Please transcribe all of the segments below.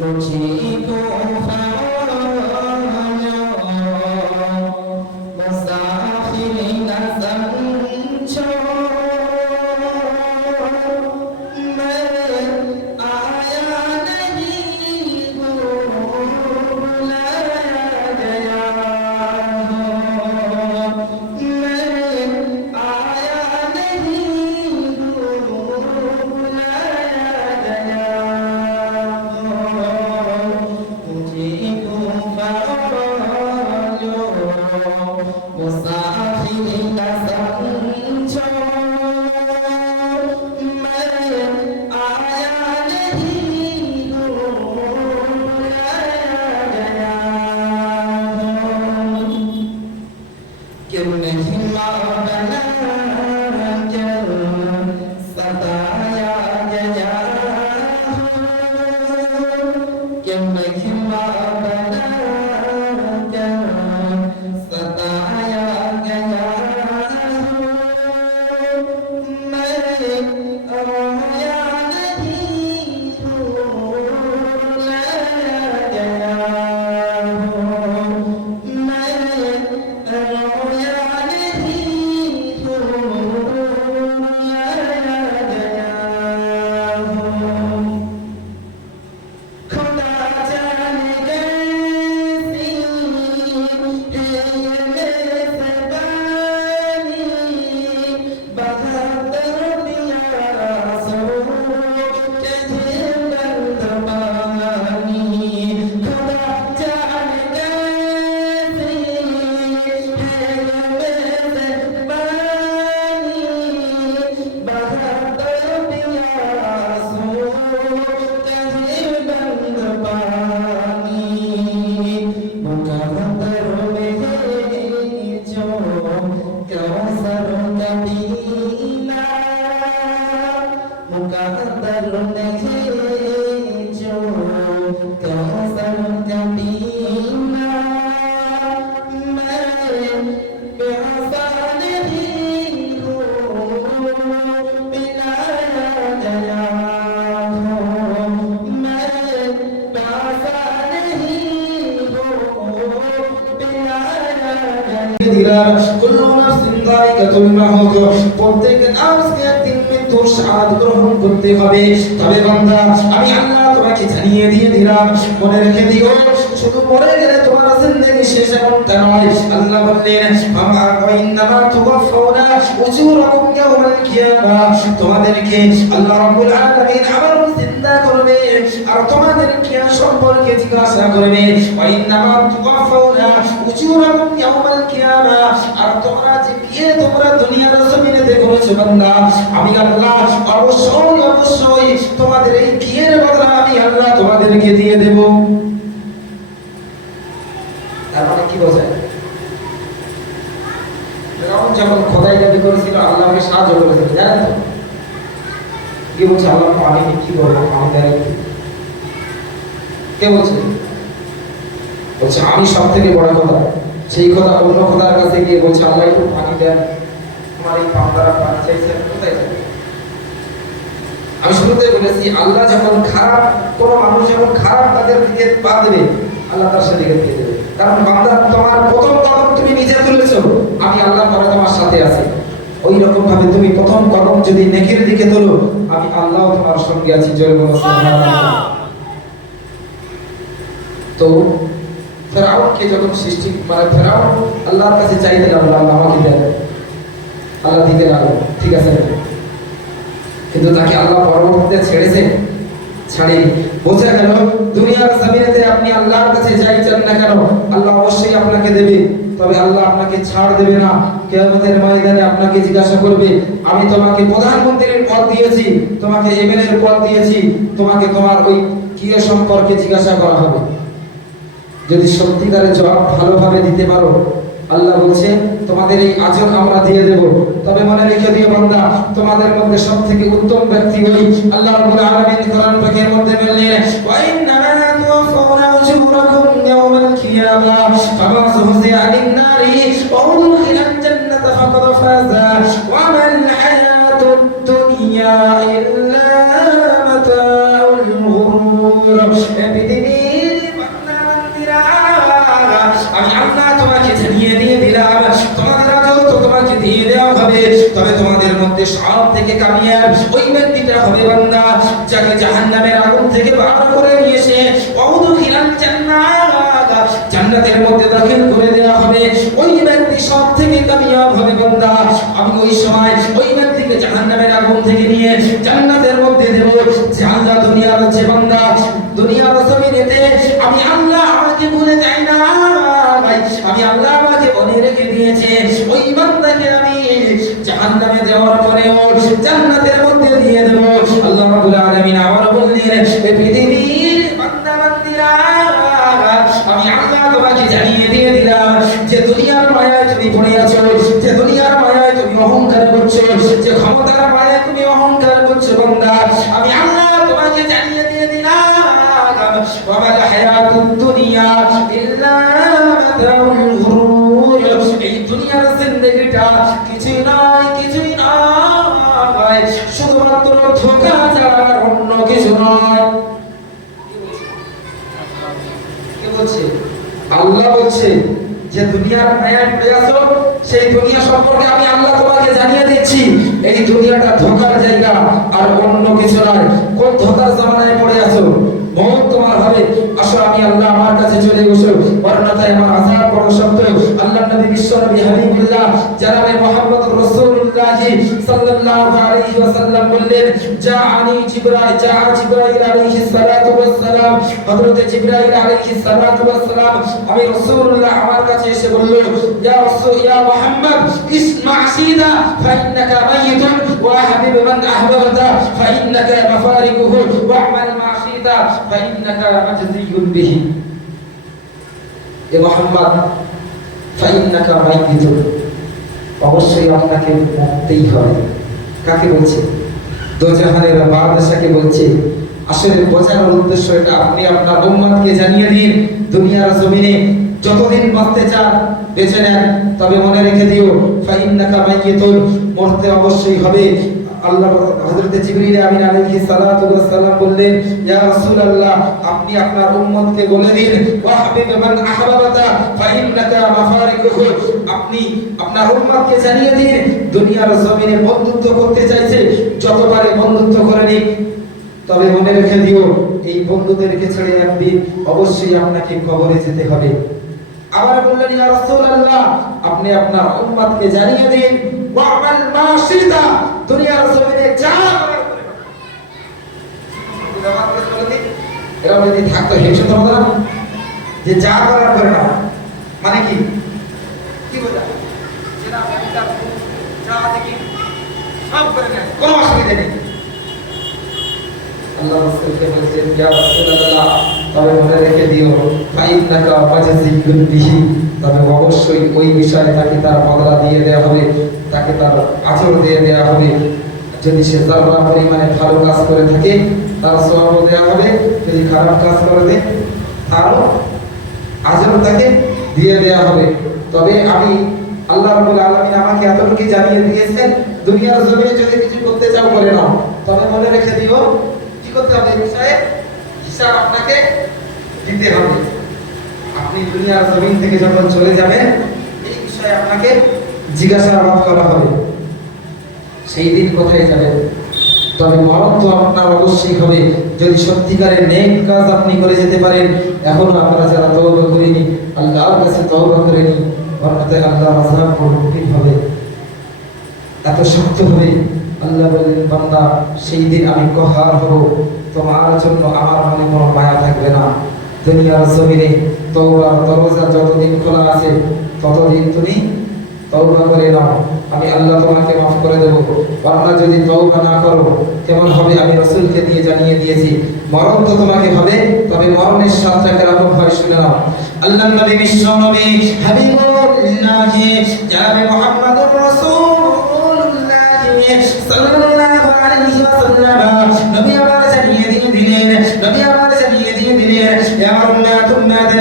نجيب فرانيو দিলাম কুল্লু নাফসিন যায়িকাতুল মাউত। প্রত্যেক নাফসকে একদিন মৃত্যুর স্বাদ গ্রহণ করতে হবে। তবে বান্দা, আমি আল্লাহ তোমাকে জানিয়ে দিয়ে দিলাম, মনে রেখে দিও, শুধু মরে গেলে তোমার জিন্দেগি শেষ এমনটা নয়। আল্লাহ বললেন আমা ওয়াইন্নামা তুওয়াফাউনা উজুরাকুম ইয়াওমাল কিয়ামা। তোমাদেরকে আল্লাহ রাব্বুল আলামিন আবার জিন্দা করবে আর তোমাদেরকে সম্পর্কে জিজ্ঞাসা করবে কিয়ামা। আর তোমরা যে তোমরা দুনিয়ার জমিনেতে করেছ বান্দা, আমি আল্লাহ অবশ্যই অবশ্যই তোমাদের এই বিয়ের বদলা আমি আল্লাহ তোমাদেরকে দিয়ে দেব। তার মানে কি বোঝায়? যখন খোদাই দাবি করেছিল, আল্লাহকে সাহায্য করেছিল, জানেন তো? কি বলছে, আল্লাহ পানি কি করব পানি দেয় কে বলছে? বলছে, আমি সব থেকে বড় কথা সেই কথা অন্য খোদার কাছে গিয়ে বলছে, আল্লাহ একটু পানি দেন। আমার এই পান্তারা পানি চাইছে কোথায় আমি শুরুতে বলেছি, আল্লাহ যখন খারাপ, কোন মানুষ যখন খারাপ তাদের দিকে পা দেবে, আল্লাহ তার সেদিকে দিয়ে দেবে। কারণ বান্দা তোমার প্রথম কদম তুমি নিজে তুলেছো। আমি আল্লাহ পরে তোমার সাথে আছি। ওই রকম ভাবে তুমি প্রথম কদম যদি নেকের দিকে তোলো, আমি আল্লাহ তোমার সঙ্গে আছি জয় তো ফেরাউনকে যখন সৃষ্টি মানে ফেরাউন আল্লাহর কাছে চাইতে লাগল, আল্লাহ আমাকে দেন। আল্লাহ দিতে লাগল, ঠিক আছে? কিন্তু তাকে আল্লাহ পরবর্তীতে ছেড়েছে ছাড়ি বোঝা গেল দুনিয়ার আপনি আল্লাহর কাছে চাইছেন না কেন? আল্লাহ অবশ্যই আপনাকে দেবে। তবে আল্লাহ আপনাকে ছাড় দেবে না। কিয়ামতের ময়দানে আপনাকে জিজ্ঞাসা করবে, আমি তোমাকে প্রধানমন্ত্রীর পদ দিয়েছি, তোমাকে এমএলএ এর পদ দিয়েছি, তোমাকে তোমার ওই কিয়ে সম্পর্কে জিজ্ঞাসা করা হবে? যদি সত্যিকারের জবাব ভালোভাবে দিতে পারো, আল্লাহ বলছে, তোমাদের এই আজক আমরা দিয়ে দেব। তবে মনে রেখে দিও বান্দা, তোমাদের মধ্যে সব থেকে উত্তম ব্যক্তি ওই আল্লাহ রাব্বুল আলামিন কোরআন পাকের মধ্যে বললেন ওয়া ইন্নামা তুওয়াফাউনা উজুরাকুম ইয়াওমাল কিয়ামা ফামান যুহজিয়া তবে তোমাদের মধ্যে সব থেকে কামিয়াব ওই ব্যক্তিটা হবে বান্দা, যাকে জাহান্নামের আগুন থেকে বার করে নিয়ে এসে অউদখিলাল জান্নাত। জান্নাতের মধ্যে দাখিল করে হবে। ওই ব্যক্তি সব থেকে কামিয়াব হবে বান্দা। আমি ওই সময় ওই ব্যক্তিকে জাহান্নামের আগুন থেকে নিয়ে জান্নাতের মধ্যে দেব। আল্লাহ দুনিয়ার যে বান্দা। দুনিয়ার জমিনেতে আমি আল্লাহ আমাকে ভুলে যাই না। আমি আল্লাহ আমাকে বলে রেখে দিয়েছে। ওই বান্দাকে আমি জাহান্নামে দেওয়ার পরেও জান্নাতের মধ্যে দিয়ে দেব। আল্লাহ রাব্বুল আলামিন আবার বললেন পৃথিবীর বান্দা বান্দিরা আমি আল্লাহ তোমাকে জানিয়ে দিয়ে দিলাম যে দুনিয়ার মায়ায় তুমি পড়ে আছো, যে দুনিয়ার মায়ায় তুমি অহংকার করছ, যে ক্ষমতার মায়ায় তুমি অহংকার করছ বান্দা। আমি আল্লাহ দুনিয়ার মায়ায় পড়ে সেই দুনিয়া সম্পর্কে আমি আল্লাহ তোমাকে জানিয়ে দিচ্ছি। এই দুনিয়াটা ধোকার জায়গা, আর অন্য কিছু নয়। কোন ধোকার জামানায় পড়ে আছো। মন তোমার হবে। আসো, আমি আল্লাহ আমার কাছে চলে বসো বর্ণাতায় আমার আসার বড় সত্য, আল্লাহ নবী বিশ্ব নবী হাবিবুল্লাহ জানাবে মোহাম্মদ রাসূলুল্লাহ সাল্লাল্লাহু আলাইহি ওয়াসাল্লাম বললেন জাআনি জিবরাইল জাআ জিবরাইল আলাইহিস সালাতু ওয়াস সালাম হযরত জিবরাইল আলাইহিস সালাতু ওয়াস সালাম আমি রাসূলুল্লাহ আমার কাছে এসে বলল, ইয়া রাসূল, ইয়া মুহাম্মদ, ইসমা সিদা ফাইন্নাকা মাইতুন ওয়া হাবিব মান আহবাবতা, ফাইন্নাকা মাফারিকুহু ওয়া'মাল মা সিদা ফাইন্নাকা মাজজিয়ুন বিহি. এ মুহাম্মদ, ফাইন্নাকা মাইতুন। অবশ্যই আপনাকে মরতেই হবে। কাকে বলছে? দোজাহানের বাংলাদেশাকে বলছে। আসলে বোঝানোর উদ্দেশ্য এটা, আপনি আপনার উম্মতকে জানিয়ে দিন, দুনিয়ার জমিনে যতদিন বাঁচতে চান, বেঁচে নেন। তবে মনে রেখে দিও, ফাইন্নাকা মাইয়িতুন, মরতে অবশ্যই হবে। আপনি আপনার উম্মতকে বলে দিন আপনি আপনার জানিয়ে দিন, দুনিয়ার জমিনে বন্ধুত্ব করতে চাইছে, যতবারে বন্ধুত্ব করে নিক তবে মনে রেখে দিও, এই বন্ধুদেরকে ছেড়ে একদিন অবশ্যই আপনাকে কবরে যেতে হবে। আবার বললেন, ইয়া রাসূলুল্লাহ, আপনি আপনার উম্মতকে জানিয়ে দিন ওয়ামাল মা শিতা দুনিয়ার জমিনে যা নাও। যদি থাকতো হিংসে তো যে যা করার করে না মানে কি? কি বোঝা? যেটা সব করে অসুবিধা নেই। আল্লাহ তবে মনে রেখে দিও ফাইন্নাকা তবে অবশ্যই ওই বিষয়ে তাকে তার বদলা দিয়ে দেওয়া হবে, তাকে তার আচর দিয়ে দেওয়া হবে। যদি সে যারা পরিমাণে ভালো কাজ করে থাকে, তার সওয়াব দেওয়া হবে। যদি খারাপ কাজ করে দেয় তারও আজর তাকে দিয়ে দেওয়া হবে। তবে আমি আল্লাহ রাব্বুল আলামিন আমাকে এতটুকু জানিয়ে দিয়েছেন, দুনিয়ার জমিনে যদি কিছু করতে চাও, করে নাও। তবে মনে রেখে দিও, কি করতে হবে এই বিষয়ে? হিসাব আপনাকে দিতে হবে। আপনি দুনিয়ার জমিন থেকে যখন চলে যাবেন, এই বিষয়ে আপনাকে জিজ্ঞাসাবাদ করা হবে। সেই দিন কোথায় যাবেন? তবে মরণ তো আপনার অবশ্যই হবে। যদি সত্যিকারের নেক কাজ আপনি করে যেতে পারেন, এখনও আপনারা যারা তওবা করেনি, আল্লাহর কাছে তওবা করেনি বরকতে আল্লাহ বড় কঠিন হবে। এত শক্ত হবে আল্লাহ বললেন, বান্দা, সেই দিন আমি কহার হব। তোমার জন্য আমার মনে কোনো মায়া থাকবে না। দুনিয়ার জমিনে তওবার দরজা যতদিন খোলা আছে, ততদিন তুমি তওবা করে নাও। আমি আল্লাহ তোমাকে মাফ করে দেব। বান্দা যদি তওবা না করো, কেমন হবে আমি রাসূলকে দিয়ে জানিয়ে দিয়েছি। মরণ তো তোমাকে হবে, তবে মরণের সাথে কেমন হয় শুনে নাও। আল্লাহ নবী, বিশ্ব নবী, হাবিবুল্লাহ, জানাবে মুহাম্মদুর রাসূলুল্লাহ সাল্লাল্লাহু আলাইহি ওয়াসাল্লাম। নবী আমার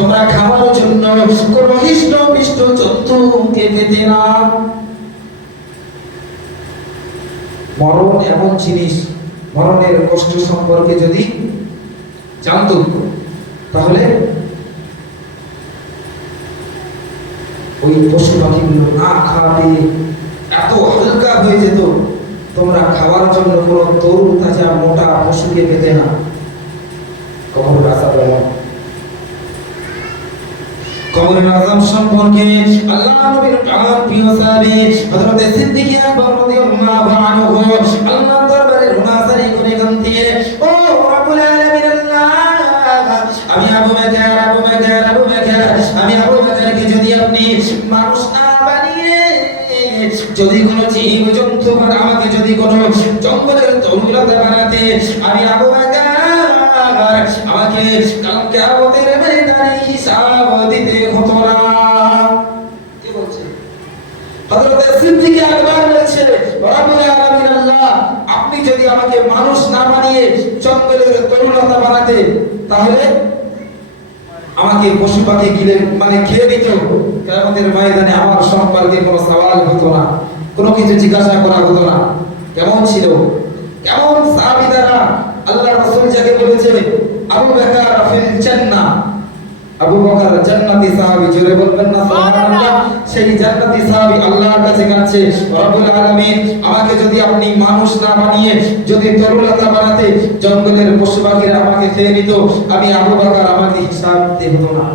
তোমরা খাওয়ার জন্য কোন হিষ্ট পিষ্ট জন্তুকে পেতে না। মরণ এমন জিনিস, মরণের কষ্ট সম্পর্কে যদি জানতো, তাহলে ওই পশু পাখিগুলো না খাওয়াতে এত হালকা হয়ে যেত। তোমরা খাওয়ার জন্য কোনো তরু তাজা মোটা পশুকে পেতে না। কখনো রাজা বলেন কবরের আযাব সম্পর্কে আল্লাহ নবীর প্রাণ প্রিয় সাহাবী হযরত সিদ্দিক আকবর রাদিয়াল্লাহু আনহু আল্লাহর দরবারে রুনাসারি করে কাঁদতে, ও রাব্বুল আলামিন আল্লাহ, আমি আবু বকর আবু বকর আবু বকর, আমি আবু বকরকে যদি আপনি মানুষ না বানিয়ে, যদি কোনো জীব জন্তু আমাকে যদি কোনো জঙ্গলের তরুলতা বানাতে, আমি আবু বকর আমাকে কাল দিতে হতো না। আপনি যদি আমাকে মানুষ না বানিয়ে জঙ্গলের তরুলতা বানাতে, তাহলে আমাকে পশু পাখি গিলে মানে খেয়ে দিত। কিয়ামতের ময়দানে আমার সম্পর্কে কোনো সওয়াল হতো না, কোনো কিছু জিজ্ঞাসা করা হতো না। কেমন ছিল? কেমন সাহাবীরা আল্লাহ রাসূল যাকে বলেছে, আবু বকর ফিল জান্নাহ। আবু বকর, জান্নাতি সাহাবী। জোরে বলবেন না, সুবহানাল্লাহ। সেই জান্নাতি সাহাবী আল্লাহর কাছে কাছে রব্বুল আলামিন, আমাকে যদি আপনি মানুষ না বানিয়ে, যদি তরুলতা বানাতে, জঙ্গলের পশু পাখিরা আমাকে খেয়ে নিত, আমি আবু বকর আমাকে হিসাব দিতে না।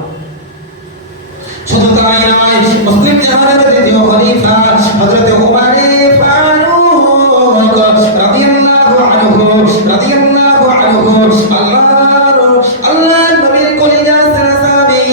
শুধু তাই নয়, মুসলিম জাহানের দ্বিতীয় খলিফা হযরত ওমর ফারুক রাদিয়াল্লাহু আনহু, রাদিয়াল্লাহু আনহু আল্লাহর আল্লাহর নবীর কলিজা সাহাবী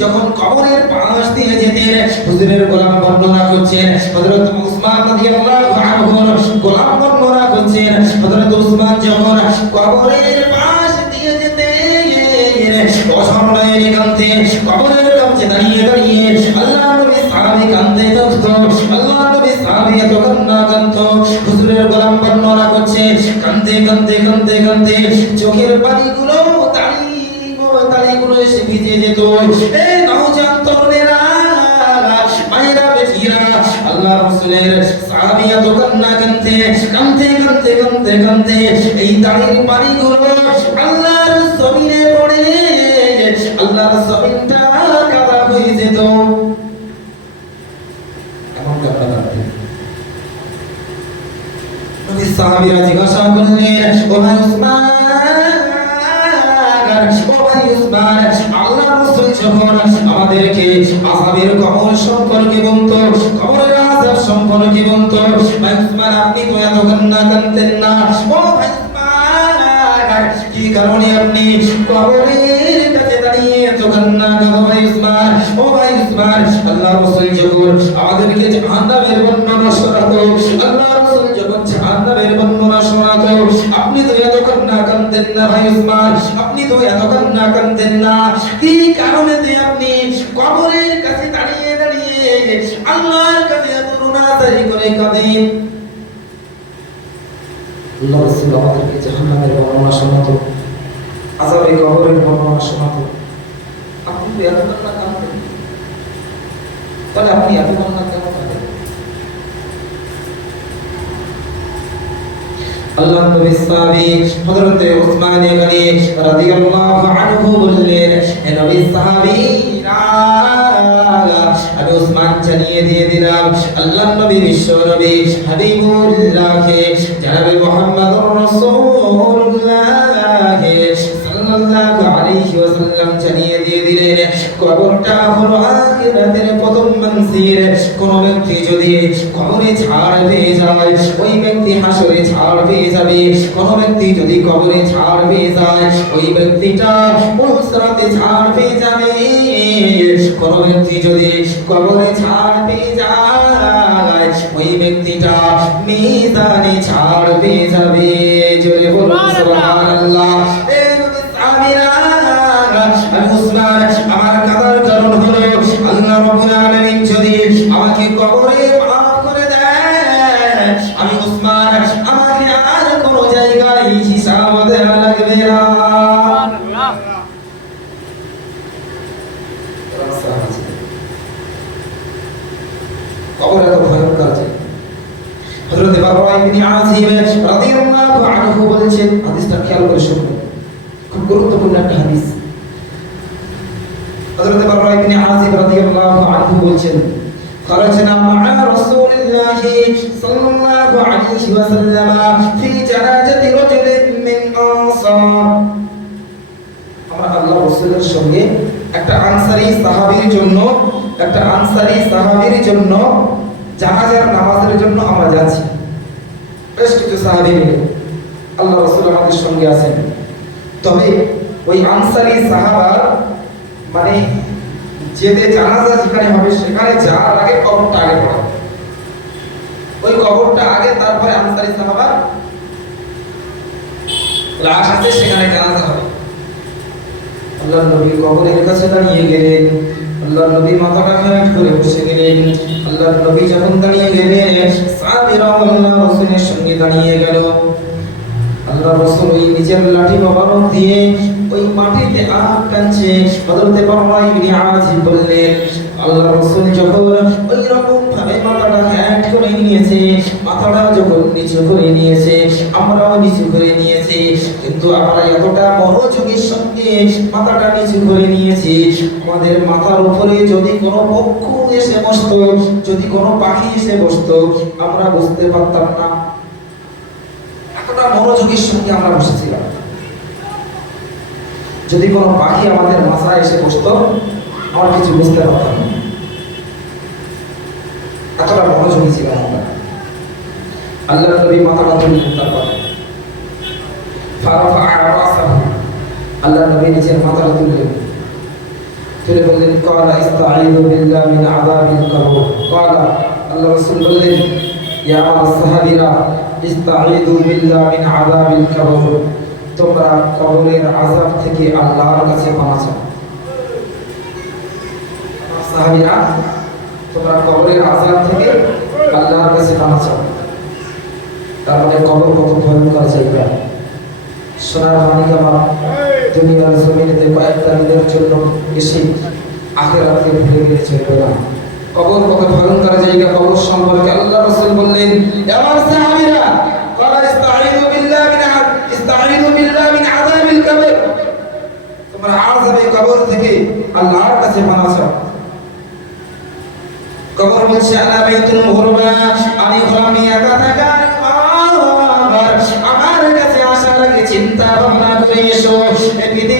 যখন কবরের পাশ দিয়ে যেতেন, হুজুরের গোলাম বর্ণনা করছেন, হযরত উসমান রাদিয়াল্লাহু আনহুর গোলাম বর্ণনা করছেন, হযরত উসমান যখন কবরের পাশ দিয়ে যেতেন অসম্মানে কান্তে কবরের কাছে দাঁড়িয়ে দাঁড়িয়ে আল্লাহ নবী সাহাবী কান্দে থাকতো আল্লাহ নবী সাহাবী এত কান্না কান্দতো কান্দে কান্দে কান্দে চোখের পানিগুলো তালি তালিগুলো এসে ভিজে যেত। জিজ্ঞাসা করলেন যখন আমাদেরকে আযাবের কবর সম্পর্কে বলতো, কবরের আযাব সম্পর্কে বলতো ভাই আপনি তো এত কান্না কাঁদতেন না। ও কি কারণে আপনি কবরের কাছে দাঁড়িয়ে এত কান্না কাঁদো ভাই উসমান ও ভাই উসমান আল্লাহ রাসূল যখন আমাদেরকে জাহান্নামের বর্ণনা শোনাতো, আল্লাহ রাসূল যখন জাহান্নামের বর্ণনা শোনাতো, আপনি তো এত কান্না কাঁদতেন না ভাই উসমান আপনি তো এত কান্না কাঁদতেন না। কি কারণে যে আপনি কবরের কাছে দাঁড়িয়ে দাঁড়িয়ে আল্লাহর কাছে এত রুনাদারি করে কাঁদেন। আল্লাহ আমাদেরকে বর্ণনা কবরের বর্ণনা আপনি এত কান্না তাহলে আপনি এত কান্না কেন কাঁদেন আল্লাহ নবী সাহাবী হযরতে উসমান গনি রাদিয়াল্লাহু আনহু বললেন, হে নবী সাহাবী, আমি উসমান জানিয়ে দিয়ে দিলাম আল্লাহ নবী বিশ্ব নবী হাবিবুল্লাহকে, জনাবে মুহাম্মদুর রাসূলুল্লাহ সাল্লাল্লাহু আলাইহি ওয়াসাল্লাম জানিয়ে কবরটা হলো আখিরাতের প্রথম মঞ্জিল কোন ব্যক্তি যদি কবরে ছাড় পেয়ে যায় ওই ব্যক্তি হাসরে ছাড় পেয়ে যাবে। কোন ব্যক্তি যদি কবরে ছাড় পেয়ে যায় ওই ব্যক্তিটা মুসরাতে ছাড় পেয়ে যাবে। কোন ব্যক্তি যদি কবরে ছাড় পেয়ে যায় ওই ব্যক্তিটা মিজানে ছাড় পেয়ে যাবে। জোরে বলুন সুবহানাল্লাহ এ নবী সাহাবীরা আমি উসমান আমার কাদার কারণ হলো আল্লাহ রাব্বুল আলামিন যদি আমাকে কবরে মাফ করে দেয় আমি উসমান আমাকে আর কোন জায়গায় হিসাব দেওয়া লাগবে না কবর এত ভয়ঙ্কর যে হযরত বাবা ইবনে আজিম রাদিয়াল্লাহু আনহু বলেছেন হাদিসটা খেয়াল করে শুনুন খুব গুরুত্বপূর্ণ একটা হাদিস হযরত বাবা ইবনে আজিম রাদিয়াল্লাহু আনহু বলেছেন خرجنا مع رسول الله صلى الله عليه وسلم في جنازة رجل من أنصار আমরা আল্লাহ রসুলের সঙ্গে একটা আনসারি সাহাবীর জন্য একটা আনসারি সাহাবীর জন্য জাহাজের নামাজের জন্য আমরা যাচ্ছি বেশ কিছু সাহাবী মিলে আল্লাহ রসুল আমাদের সঙ্গে আছেন তবে ওই আনসারি সাহাবার মানে যেতে জানাজা যেখানে হবে, সেখানে যাওয়ার আগে কবরটা আগে পড়া। ওই কবরটা আগে, তারপরে আনসারি সাহাবার লাশ আছে, সেখানে জানাজা হবে। আল্লাহ নবী কবরের কাছে দাঁড়িয়ে গেলেন। আল্লাহ নবী মাথাটা করে বসে গেলেন। আল্লাহ নবী যখন দাঁড়িয়ে গেলেন, সাহাবীরা সঙ্গে দাঁড়িয়ে গেল। আল্লাহ রাসূল ওই নিজের লাঠি মোবারক দিয়ে ওই মাটিতে আঘাত টানছে হযরতে বাবা ইবনে বললেন আল্লাহ রাসূল যখন ওই রকম ভাবে মাথাটা হ্যাট করে নিয়েছে মাথাটা যখন নিচু করে নিয়েছে, আমরাও নিচু করে নিয়েছি, কিন্তু আমরা এতটা মনোযোগের সঙ্গে মাথাটা নিচু করে নিয়েছি, আমাদের মাথার উপরে যদি কোনো পক্ষ এসে বসতো, যদি কোনো পাখি এসে বসতো, আমরা বুঝতে পারতাম না। এতটা মনোযোগের সঙ্গে আমরা বসেছিলাম। যদি কোনো পাখি আমাদের মাথায় এসে বসতো, আমার কিছু বুঝতে পারতাম এতটা মনোযোগী ছিলাম আমরা। আল্লাহ নবী মাথাটা তুললেন তারপরে আল্লাহ নবী নিজের মাথাটা তুলে বললেন, ক্বালা ইস্তাঈযু বিল্লাহ মিন আযাবিল কবর। আল্লাহ রাসূল বললেন, ইয়া আমার সাহাবীরা, ইস্তাঈযু বিল্লাহ মিন আযাবিল কবর। তোমরা কবরের আজাব থেকে আল্লাহর কাছে ক্ষমা তোমরা কবরের আজাব থেকে আল্লাহর কাছে মানে কবর কত ভয়ঙ্কর জায়গা। সোনার দুনিয়ার জমিনেতে কয়েকটা দিনের জন্য এসে ভুলে না কবর কত ভয়ঙ্কর জায়গা, কবর সম্পর্কে আল্লাহ রসুল বললেন এমন আমিনু বিল্লাহ মিন আযাবিল কবর তোমরা আযাবে কবর থেকে আল্লাহর কাছে পানা চাও। কবর বলছে আলা বাইতুল মুহরমা আমি ঘরামি একা থাকা আমার কাছে আশা লাগে চিন্তা ভাবনা করে এসো। পৃথিবী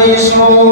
কবর